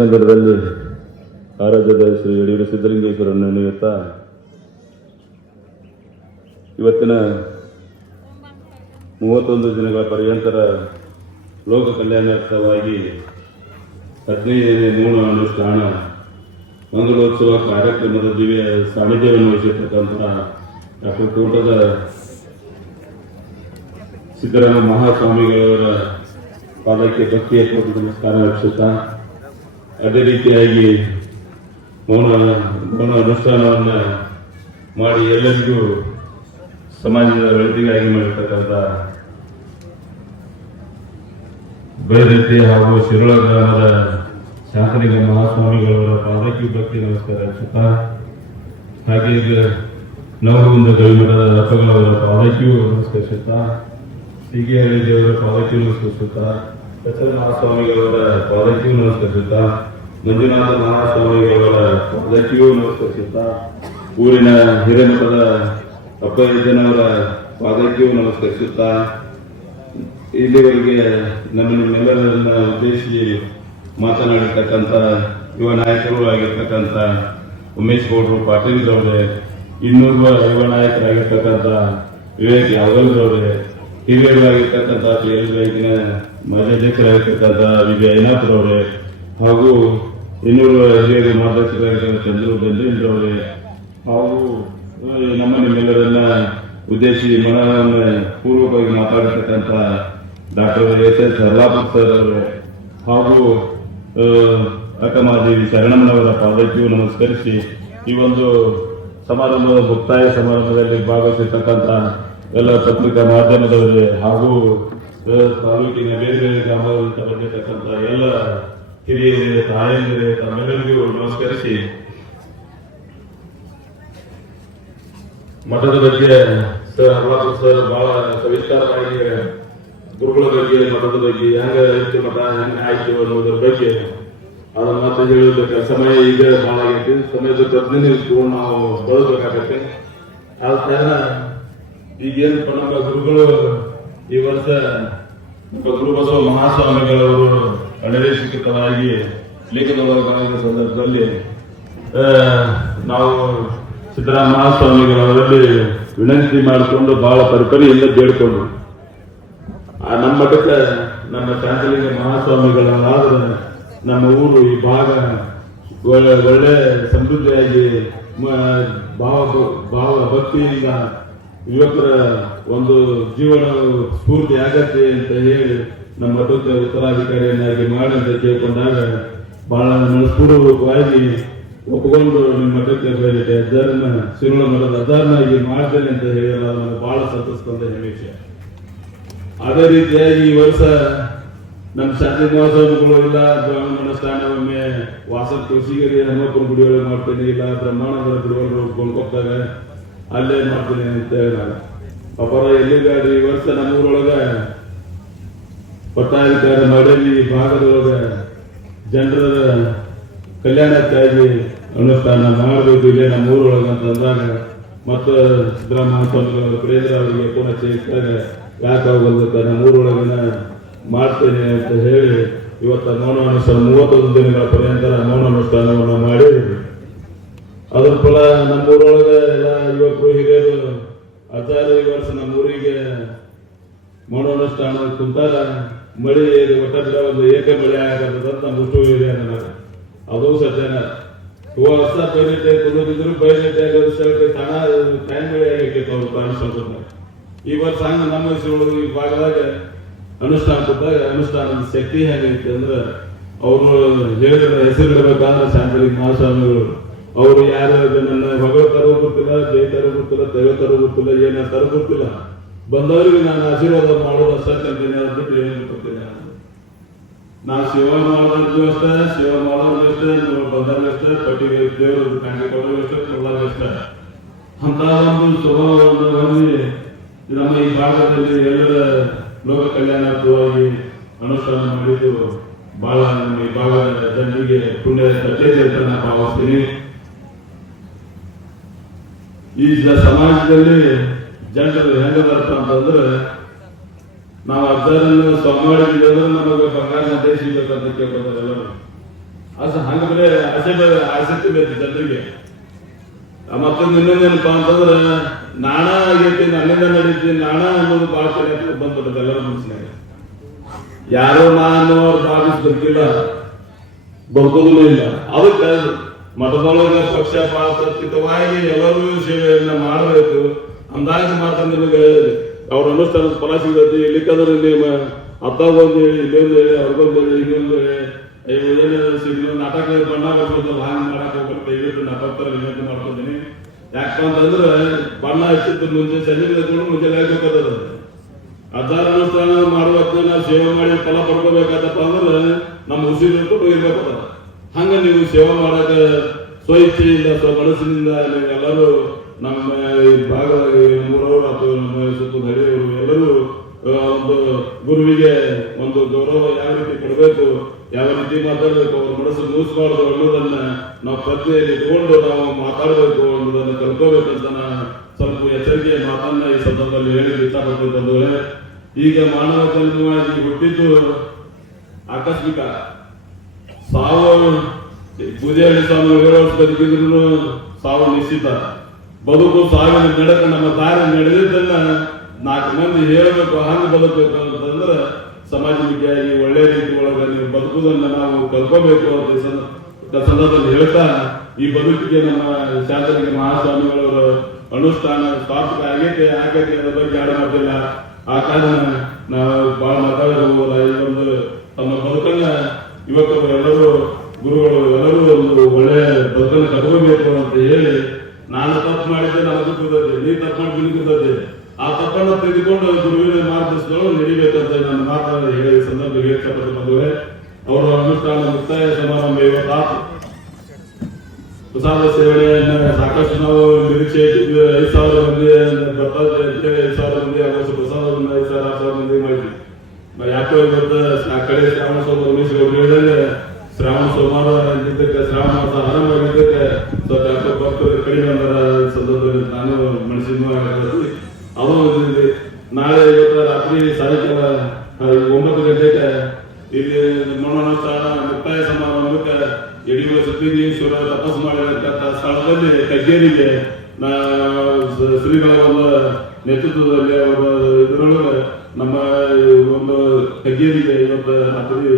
ಮಂದಿರದಲ್ಲಿ ಆರಾಧ್ಯದ ಶ್ರೀ ಯಡಿಯೂರು ಸಿದ್ದಲಿಂಗೇಶ್ವರನ್ನು ನೆನೆಯುತ್ತಾ ಇವತ್ತಿನ 31 ದಿನಗಳ ಪರ್ಯಂತರ ಲೋಕ ಕಲ್ಯಾಣಾರ್ಥವಾಗಿ 15ನೇ ಮೂಲ ಅನುಷ್ಠಾನ ಮಂಗಳೋತ್ಸವ ಕಾರ್ಯಕ್ರಮದ ದಿವ್ಯ ಸಾನ್ನಿಧ್ಯವನ್ನು ವಹಿಸಿರ್ತಕ್ಕಂಥ ಡಾಕ್ಟರ್ ತೋಟದ ಸಿದ್ದರಾಮ ಮಹಾಸ್ವಾಮಿಗಳವರ ಪಾದಕ್ಕೆ ಭಕ್ತಿಯ ಕೋಟಿ ನಮಸ್ಕಾರ ಅರ್ಪಿಸುತ್ತಾ ಅದೇ ರೀತಿಯಾಗಿ ಮೌನ ಅನುಷ್ಠಾನವನ್ನು ಮಾಡಿ ಎಲ್ಲರಿಗೂ ಸಮಾಜದ ಒಳಿತಿಗಾಗಿ ಮಾಡಿರ್ತಕ್ಕಂಥ ಬೈರತಿ ಹಾಗೂ ಶಿರೋಳ ಗ್ರಾಮದ ಶಾಂತಲಿಂಗ ಮಹಾಸ್ವಾಮಿಗಳವರ ಪಾದಕ್ಕೆ ಭಕ್ತಿ ನಮಸ್ಕಾರ ಅರ್ಪಿಸುತ್ತಾ ಹಾಗೆ ಈಗ ನವಗುಂದ ಗವಿಮಠದ ರಥಗಳವರ ಪಾದಕ್ಕಿಯೂ ನಮಸ್ಕರಿಸುತ್ತಾ ಹೀಗೆಹಳ್ಳಿ ದೇವರ ಪಾದಕ್ಕಿಯೂ ನಮಸ್ಕರಿಸುತ್ತಾ ಬಸವ ಮಹಾಸ್ವಾಮಿಗಳವರ ಪಾದಕ್ಕಿಯೂ ನಮಸ್ಕರಿಸುತ್ತಾ ಮಂಜುನಾಥ ಮಹಾಸ್ವಾಮಿಗಳವರ ಪಾದಕ್ಕಿಯೂ ನಮಸ್ಕರಿಸುತ್ತಾ ಊರಿನ ಹಿರೇಮಠದ ಅಪ್ಪಯ್ಯನವರ ಪಾದಕ್ಕಿಯೂ ನಮಸ್ಕರಿಸುತ್ತಾ ಇಲ್ಲಿವರೆಗೆ ನಮ್ಮೆಲ್ಲರನ್ನ ಉದ್ದೇಶಿಸಿ ಮಾತನಾಡಿರ್ತಕ್ಕಂಥ ಯುವ ನಾಯಕರು ಆಗಿರ್ತಕ್ಕಂಥ ಉಮೇಶ್ ಗೌಡರು ಪಾಟೀಲ್ ಗೌಡ್ರೆ, ಇನ್ನೂರ್ವ ಯುವ ನಾಯಕರಾಗಿರ್ತಕ್ಕಂಥ ವಿವೇಕ್ ಯಾವಗಲ್ರವ್ರೆ, ಹಿರಿಯರು ಆಗಿರ್ತಕ್ಕಂಥ PL ಬ್ಯಾಂಕಿನ ಮಾಜಿ ಅಧ್ಯಕ್ಷರಾಗಿರ್ತಕ್ಕಂಥ ವಿಜಯ ಐನಾಥ್ರವ್ರೆ ಹಾಗೂ ಇನ್ನೂರು ಹಿರಿಯರು ಮಾರ್ಗದರ್ಶಕರಾಗಿರ್ತಕ್ಕಂಥ ಚಂದ್ರು ಬೆಂದ್ರೇಂದ್ರವ್ರೆ ಹಾಗೂ ನಿಮ್ಮೆಲ್ಲರನ್ನ ಉದ್ದೇಶಿಸಿ ಮನವನ್ನು ಪೂರ್ವಕವಾಗಿ ಮಾತಾಡಿರ್ತಕ್ಕಂಥ ಡಾಕ್ಟರ್ SS ಹರ್ಲಾಪುರ್ ಸರ್ ಅವರು ಹಾಗೂ ಅಕ್ಕಮಾದೇವಿ ಶರಣಮ್ಮನವರ ಪಾದಕ್ಕಿಯೂ ನಮಸ್ಕರಿಸಿ ಈ ಒಂದು ಸಮಾರಂಭದ ಮುಕ್ತಾಯ ಸಮಾರಂಭದಲ್ಲಿ ಭಾಗವಹಿಸಿರ್ತಕ್ಕಂಥ ಎಲ್ಲ ಪತ್ರಿಕಾ ಮಾಧ್ಯಮದವರಿಗೆ ಹಾಗೂ ತಾಲೂಕಿನ ಬೇರೆ ಬೇರೆ ಗ್ರಾಮಗಳಿಂದ ಬಂದಿರತಕ್ಕಂಥ ಎಲ್ಲ ಹಿರಿಯರೇ ತಾಯಂದಿರೇ ತಮ್ಮೆಲ್ಲರಿಗೂ ನಮಸ್ಕರಿಸಿ ಮಠದ ಬಗ್ಗೆ ಸರ್ ಹರ್ಲಾಪುರ್ ಸರ್ ಬಹಳ ಸವಿಸ್ತಾರವಾಗಿ ಗುರುಗಳ ಬಗ್ಗೆ ಮಠದ ಬಗ್ಗೆ ಹೆಂಗ ಇತ್ತು ಮಠ ಹೆಂಗ ಆಯ್ತು ಅನ್ನೋದ್ರ ಬಗ್ಗೆ ಅದನ್ನ ಮತ್ತೆ ಹೇಳಬೇಕು. ಸಮಯ ಈಗ ಬಹಳ ಆಗೈತಿ, ಸಮಯದ ಜೊತೆ ಇಟ್ಕೊಂಡು ನಾವು ಬದುಕಬೇಕಾಗತ್ತೆ. ಆದ ಕಾರಣ ಈಗೇನಪ್ಪ ನಮ್ಮ ಗುರುಗಳು ಈ ವರ್ಷ ಗುರು ಬಸವ ಮಹಾಸ್ವಾಮಿಗಳವರು ಅನಧಿಕೃತವಾಗಿ ಲಿಖಿತವಾಗಿ ಸಂದರ್ಭದಲ್ಲಿ ನಾವು ಸಿದ್ದರಾಮ ಮಹಾಸ್ವಾಮಿಗಳವರಲ್ಲಿ ವಿನಂತಿ ಮಾಡಿಕೊಂಡು ಬಹಳ ಪರಿಪರಿಯಿಂದ ಬೇಡ್ಕೊಂಡು ನಮ್ಮ ಮಠಕ್ಕೆ ನಮ್ಮ ಶಾಂತಲಿಂಗ ಮಹಾಸ್ವಾಮಿಗಳಾದ್ರೆ ನಮ್ಮ ಊರು ಈ ಭಾಗ ಒಳ್ಳೆ ಸಮೃದ್ಧಿಯಾಗಿ ಭಾವ ಭಕ್ತಿಯಿಂದ ಯುವಕರ ಒಂದು ಜೀವನ ಸ್ಫೂರ್ತಿ ಆಗತ್ತೆ ಅಂತ ಹೇಳಿ ನಮ್ಮ ಮಠಕ್ಕೆ ಉತ್ತರಾಧಿಕಾರಿಯನ್ನಾಗಿ ಮಾಡಿ ಅಂತ ಕೇಳ್ಕೊಂಡಾಗ ಬಹಳ ಮನಸ್ಪೂರ್ವಕವಾಗಿ ಒಪ್ಪಿಕೊಂಡು ನಿಮ್ಮ ಮಠಕ್ಕೆ ಬೇರೆ ಅಜ್ಜಾರನ್ನ ಶಿರೋಳ ಮಠದ ಅಜ್ಜಾರನಾಗಿ ಮಾಡ್ತೇನೆ ಅಂತ ಹೇಳಿ ನನಗೆ ಬಹಳ ಸಂತಸ್ತಂದ ವಿಷಯ. ಅದೇ ರೀತಿಯಾಗಿ ಈ ವರ್ಷ ನಮ್ಮ ಶಾಂತಿ ಮಹೋತ್ಸವಗಳು ಇಲ್ಲ, ಬ್ರಾಹ್ಮಣ ಸ್ಥಾನವೊಮ್ಮೆ ವಾಸದ ತುಳಸಿಗೇರಿ ಹನುಮಪ್ಪನ ಗುಡಿಯೊಳಗೆ ಮಾಡ್ತೇನೆ, ಇಲ್ಲ ಬ್ರಹ್ಮಾನಂದರ ಗುಡಿಯೊಳಗೆ ಕೊಂಡ್ಕೊಪ್ದಾಗ ಅಲ್ಲೇ ಮಾಡ್ತೇನೆ ಅಂತ ಹೇಳಿ ಅಪರ ಎಲ್ಲಿಗಾದ್ರಿ ಈ ವರ್ಷ ನಮ್ಮೂರೊಳಗ ಪಟ್ಟಾಧಿಕಾರ ಮಾಡಿ ಈ ಭಾಗದೊಳಗ ಜನರ ಕಲ್ಯಾಣಕ್ಕಾಗಿ ಅನುಷ್ಠಾನ ಮಾಡಬೇಕು ಇಲ್ಲೇ ನಮ್ಮೂರೊಳಗ ಅಂತ ಅಂದಾಗ ಮತ್ತು ಸಿದ್ದರಾಮ ಸ್ವಾಮಿಗಳ ಪ್ರೇಂದ್ರ ಅವರಿಗೆ ಪುನಃ ಸೇರಿಸಿದಾಗ ಯಾಕೆ ಹೋಗೋದಕ್ಕ ನಮ್ಮೂರೊಳಗಿನ ಮಾಡ್ತೇನೆ ಅಂತ ಹೇಳಿ ಇವತ್ತು ಮೌನ ಅನುಷ್ಠಾನ 31 ದಿನಗಳ ಪರ್ಯಂತರ ಮೌನ ಅನುಷ್ಠಾನವನ್ನು ಮಾಡಿ ಅದ್ರ ಫಲ ನಮ್ಮೂರೊಳಗೆ ಎಲ್ಲ ಯುವಕರು ಹಿರಿಯರು ಆಚಾರ್ಯ ಈ ವರ್ಷ ನಮ್ಮೂರಿಗೆ ಮೌನ ಅನುಷ್ಠಾನ ಕುಂತಾರ ಮಳಿ ಒಟ್ಟ ಒಂದು ಏಕ ಮಳೆ ಆಗತ್ತಂತ ಮುಟ್ಟು ಹಿರಿಯ ಅದು ಸತ್ಯನ ವರ್ಷ ಬೈಲಿಟ್ಟೆ ಕುದಿದ್ರು ಬೈಲಿಟ್ಟೆ ತಾಣ ಟೈಮ್ ಮಳೆ ಆಗೈತೆ ಅವ್ರು ಪ್ರಾಣಿಸ್ಕೊಂಡ ಈ ವರ್ಷ ಹಂಗ ನಮ್ಮ ಈ ಭಾಗದಾಗ ಅನುಷ್ಠಾನ ಕೊಟ್ಟಾಗ ಅನುಷ್ಠಾನದ ಶಕ್ತಿ ಹೇಗೈತಿ ಅಂದ್ರೆ ಅವರು ಹೇಳಿದ ಹೆಸರಿಡಬೇಕಾದ್ರೆ ಶಾಂತಲಿಂಗ ಮಹಾಸ್ವಾಮಿಗಳು ಅವರು ಯಾರು ನನ್ನ ಹೊಗಳತಾರೋ ಗೊತ್ತಿಲ್ಲ, ಜೈತಾರೋ ಗೊತ್ತಿಲ್ಲ, ತೆಗೋತಾರೋ ಗೊತ್ತಿಲ್ಲ, ಏನಂತಾರೋ ಗೊತ್ತಿಲ್ಲ, ಬಂದವರಿಗೆ ನಾನು ಆಶೀರ್ವಾದ ಮಾಡೋದು ಅಷ್ಟೇ ಕಂತೀನಿ, ಅದ್ರ ಬಿಟ್ಟು ಏನು ಗೊತ್ತಿಲ್ಲ. ನಾನು ಸೇವಾ ಮಾಡೋದು ಅಷ್ಟೇ, ಸೇವಾ ಮಾಡೋದು ಅಷ್ಟೇ, ಬಂದಾಗ ಅಷ್ಟೇ, ಪಟ್ಟಿಗೆ ದೇವರು ಕಾಂಡಿ ಕೊಡೋದು ಅಷ್ಟೇ, ಕೊಡೋದು ಅಷ್ಟೇ ಅಂತ ಒಂದು ಸ್ವಭಾವವನ್ನು ಹೊಂದಿ ನಮ್ಮ ಈ ಭಾಗದಲ್ಲಿ ಎಲ್ಲರ ಲೋಕ ಕಲ್ಯಾಣಾರ್ಥವಾಗಿ ಅನುಷ್ಠಾನ ಮಾಡಿದ್ದು ಬಹಳ ನಮ್ಮ ಈ ಭಾಗದ ಜನರಿಗೆ ಪುಣ್ಯ ತಟ್ಟೈತೆ ಅಂತ ನಾನು ಭಾವಿಸ್ತೀನಿ. ಈ ಸಮಾಜದಲ್ಲಿ ಜನರು ಹೆಂಗದಪ್ಪ ಅಂತಂದ್ರೆ ನಾವು ಅಜ್ಜರನ್ನು ಸ್ವಾಮಿಗಳಿದ್ರೆ ನಮಗೆ ಬಂಗಾರ ದೇಶ ಬೇಕಂತ ಕೇಳ್ಕೊತಾರೆ ಎಲ್ಲರೂ. ಹಂಗಂದ್ರೆ ಆಸಕ್ತಿ ಬೇಕು ಜನರಿಗೆ. ಮತ್ತೊಂದು ಇನ್ನೊಂದೇನಪ್ಪ ಅಂತಂದ್ರೆ ನಾಣ ಆಗೈತಿ, ನನ್ನಿಂದ ನಡೀತಿ, ನಾಣ ಅನ್ನೋದು ಭಾಳ ಚೆನ್ನಾಗಿ ಬಂದ್ಬಿಟ್ಟದ ಎಲ್ಲರ ಮನಸ್ಸಿನಾಗ. ಯಾರೋ ನಾನು ಭಾವಿಸ್ಬೇಕಿಲ್ಲ, ಬದುಕೋದೂ ಇಲ್ಲ. ಅದಕ್ಕೆ ಮಠದೊಳಗೆ ಪಕ್ಷಪಾತಿತವಾಗಿ ಎಲ್ಲರೂ ಸೇವೆಯನ್ನ ಮಾಡಬೇಕು ಅಂದಾಗ ಮಾತ್ರ ನಿಮಗೆ ಅವ್ರ ಅನುಷ್ಠಾನದ ಫಲ ಸಿಗತ್ತೆ. ಇಲ್ಲಿಕ್ಕಂದ್ರೆ ನಿಮ್ಮ ಅತ್ತಾಗೊಂದು ಹೇಳಿ, ಇಲ್ಲೊಂದು ಹೇಳಿ, ಅವ್ರಿಗೊಂದು ಹೇಳಿ, ಇನ್ನೊಂದು ಹೇಳಿ ನಾಟಕ ಬಣ್ಣ ಬರ್ಬೋದಲ್ಲ, ಹಂಗೆ ಮಾಡಕ್ ಹೋಗ್ಬೇಕು. ದಯವಿಟ್ಟು ನಾಟಕ ವಿನಂತಿ ಮಾಡ್ಕೊತೀನಿ. ಯಾಕಪ್ಪ ಅಂತಂದ್ರೆ ಬಣ್ಣ ಹಚ್ಚಿದ್ದು ಮುಂಚೆ ಸಂಜೆ ಮುಂಚೆ ಹಾಕಬೇಕದ ಅದಾರ ಅನುಷ್ಠಾನ ಮಾಡುವತ್ತ ನಾವು ಸೇವೆ ಮಾಡಿ ಫಲ ಪಡ್ಕೋಬೇಕಾದಪ್ಪ ಅಂದ್ರೆ ನಮ್ಮ ಉಸಿರು ಇರ್ಬೇಕದ. ಹಂಗ ನೀವು ಸೇವೆ ಮಾಡಕ ಸ್ವಇಚ್ಛೆಯಿಂದ ಮನಸ್ಸಿನಿಂದ ನೀವೆಲ್ಲರೂ ನಮ್ಮ ಈ ಭಾಗದ ಮೂರವರು ಅಥವಾ ನಮ್ಮ ಸುತ್ತ ಹರಿಯವರು ಎಲ್ಲರೂ ಒಂದು ಗುರುವಿಗೆ ಒಂದು ಗೌರವ ಯಾವ ರೀತಿ ಕೊಡಬೇಕು, ಯಾವ ರೀತಿ ಮಾತಾಡಬೇಕು, ಅವ್ರ ಮನಸ್ಸು ಮೂಸ್ಬಾರ್ದು ಅನ್ನೋದನ್ನ ನಾವು ಪ್ರಜ್ಞೆಯಲ್ಲಿ ಇಟ್ಕೊಂಡು ನಾವು ಮಾತಾಡಬೇಕು ಅನ್ನೋದನ್ನ ಕಲ್ಕೋಬೇಕಂತ ನಾನು ಸ್ವಲ್ಪ ಎಚ್ಚರಿಕೆಯ ಮಾತನ್ನ ಈ ಸಂದರ್ಭದಲ್ಲಿ ಹೇಳಿ ಇಷ್ಟಪಡ್ತೀನಿ ಬಂಧುಗಳೇ. ಈಗ ಮಾನವ ಜನ್ಮವಾಗಿ ಹುಟ್ಟಿದ್ದು ಆಕಸ್ಮಿಕ. ಸಾವು ಪೂಜೆಹಳ್ಳಿ ಸ್ವಾಮಿ 7 ವರ್ಷ ಬದುಕಿದ್ರು ಸಾವು ನಿಶ್ಚಿತ. ಬದುಕು ಸಾವಿನ ನಡಕ ನಮ್ಮ ದಾರಿ ನಡೆದಿದ್ದನ್ನ 4 ಮಂದಿ ಹೇಳಬೇಕು, ಹಂಗೆ ಬದುಕಬೇಕು ಅಂತಂದ್ರೆ ಸಮಾಜಮುಖಿಯಾಗಿ ಒಳ್ಳೆ ರೀತಿ ಒಳಗೆ ನೀವು ಬದುಕುದನ್ನ ನಾವು ಕಲ್ಕೋಬೇಕು ಅಂತ ಸಂದರ್ಭದಲ್ಲಿ ಹೇಳ್ತಾ, ಈ ಬದುಕಿಗೆ ನಮ್ಮ ಶಾಸನಿಗೆ ಮಹಾಸ್ವಾಮಿಗಳವರ ಅನುಷ್ಠಾನ ಸ್ಥಾಪಕ ಆಗೈತೆ ಅದರ ಬಗ್ಗೆ ಆಡ ಮಾತಿಲ್ಲ. ಆ ಕಾರಣ ನಾವು ಬಹಳ ಮಾತಾಡಬಹುದು. ಈ ಒಂದು ತಮ್ಮ ಬದುಕನ್ನ ಯುವಕರು ಎಲ್ಲರೂ ಗುರುಗಳು ಎಲ್ಲರೂ ಒಂದು ಒಳ್ಳೆ ಬದುಕನ್ನು ಕಟ್ಕೋಬೇಕು ಅಂತ ಹೇಳಿ, ನಾನು ತಪ್ಪು ಮಾಡಿದ್ದೆ ನನಗೂ ಕೂದದೆ, ನೀ ತಪ್ಪು ಮಾಡಿ ಕೂದದೆ, ಆ ತಪ್ಪನ್ನು ತೆಗೆದುಕೊಂಡು ಗುರುವಿನ ಮಾರ್ಗದರ್ಶನಗಳು ನಡಿಬೇಕಂತ ನನ್ನ ಮಾತನ್ನು ಹೇಳಿ ಸಂದರ್ಭ ಹೇಳ್ತಕ್ಕಂಥ ಬಂಧುಗಳೇ. ಅವರ ಅನುಷ್ಠಾನ ಮುಕ್ತಾಯ ಸಮಾರಂಭ ಇವತ್ತಾತು. ಪ್ರಸಾದ ಸೇವನೆಯನ್ನ ಸಾಕಷ್ಟು ನಾವು ನಿರೀಕ್ಷೆ ಇಟ್ಟಿದ್ವಿ. 5,000 ಮಂದಿ ಬರ್ತದೆ ಅಂತೇಳಿ 5,000 ಮಂದಿ ಆಗೋಷ್ಟು ಪ್ರಸಾದವನ್ನು 5,000 ಮಂದಿ ಮಾಡಿದ್ವಿ. ಯಾಕೋ ಇವತ್ತು ಆ ಕಡೆ ಶ್ರಾವಣ ಸೋಮವಾರ ರಮೇಶ್ ಗೌಡ್ರು ಹೇಳಿದ್ರೆ ಶ್ರಾವಣ ಸೋಮವಾರ ಇದ್ದಕ್ಕೆ ಶ್ರಾವಣ ಮಾಸ ಆರಂಭ ಆಗಿದ್ದಕ್ಕೆ ಸ್ವಲ್ಪ ಯಾಕೋ ಭಕ್ತರು ಕಡಿಮೆ ಅಂದರ ಸಂದರ್ಭದಲ್ಲಿ ನಾನು ಮನಸ್ಸಿನ ಅದು ನಾಳೆ ಇವತ್ತು ರಾತ್ರಿ ಸಾಯಂಕಾಲ 9 ಗಂಟೆಗೆ ಇಲ್ಲಿ ಮನೋನಾಷ್ಠಾನ ಮುಕ್ತಾಯ ಸಮಾರಂಭಕ್ಕೆ ಯಡಿಯೂರು ಸಿದ್ದೇಶ್ವರ ತಪಸ್ ಮಾಡಿರ್ತಕ್ಕಂಥ ಸ್ಥಳದಲ್ಲಿ ಕಗ್ಗೇರಿಗೆ ಶ್ರೀಗಳ ಒಂದು ನೇತೃತ್ವದಲ್ಲಿ ಅವರ ಇದರೊಳಗೆ ನಮ್ಮ ಒಂದು ಕಗ್ಗೇರಿಗೆ ಇವತ್ತು ರಾತ್ರಿ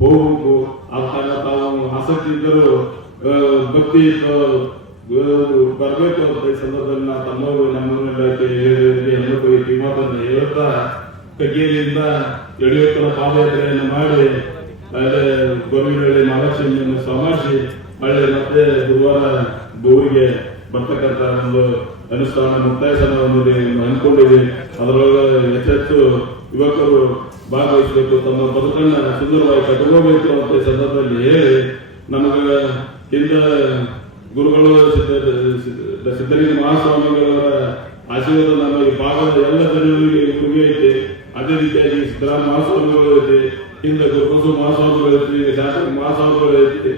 ಹೋಗಬೇಕು. ಆ ಕಾರಣ ತಾವು ಆಸಕ್ತಿ ಇದ್ದರೂ ಭಕ್ತಿ ಬರಬೇಕು ಅಂತ ಈ ಸಂದರ್ಭದಲ್ಲಿ ನಾವು ತಮ್ಮವರು ನಮ್ಮೂರಿನಲ್ಲಿ ಮಾತನ್ನು ಹೇಳ್ತಾ ಕಗ್ಗೇರಿಯಿಂದ ಯಡಿಯೂರಪ್ಪನ ಪಾದಯಾತ್ರೆಯನ್ನು ಮಾಡಿ ಗೋವಿನಹಳ್ಳಿ ಮಹಾಲಕ್ಷ್ಮಿಯನ್ನು ಸಮಾರಿಸಿ ಮಳೆ ಮತ್ತೆ ಗುರುವಾರ ಊರಿಗೆ ಬರ್ತಕ್ಕಂಥ ಒಂದು ಅನುಷ್ಠಾನ ಮುಕ್ತಾಯ ಸಮಾರಂಭದಲ್ಲಿ ಅನ್ಕೊಂಡಿದೆ. ಅದರೊಳಗೆ ಹೆಚ್ಚೆಚ್ಚು ಯುವಕರು ಭಾಗವಹಿಸಬೇಕು, ತಮ್ಮ ಬದುಕನ್ನ ಸುಂದರವಾಗಿ ಕಟ್ಕೋಬೇಕು ಅಂತ ಈ ಸಂದರ್ಭದಲ್ಲಿ ಹೇಳಿ, ನಮಗೆ ಹಿಂದ ಗುರುಗಳು ಸಿದ್ದಲಿಂಗ ಮಹಾಸ್ವಾಮಿಗಳವರ ಆಶೀರ್ವಾದ ನಮ್ಮ ಈ ಭಾಗದ ಎಲ್ಲ ಜನರಿಗೆ ಗುರುಗಿ ಐತೆ. ಅದೇ ರೀತಿಯಾಗಿ ಸಿದ್ದರಾಮ ಮಹಾಸ್ವಾಮಿಗಳು ಐತೆ, ಹಿಂದೆ ಗುರುಬಸವ ಮಹಾಸ್ವಾಮಿಗಳು ಐತಿ, ಶಾಸಕ ಮಹಾಸ್ವಾಮಿಗಳು ಐತಿ.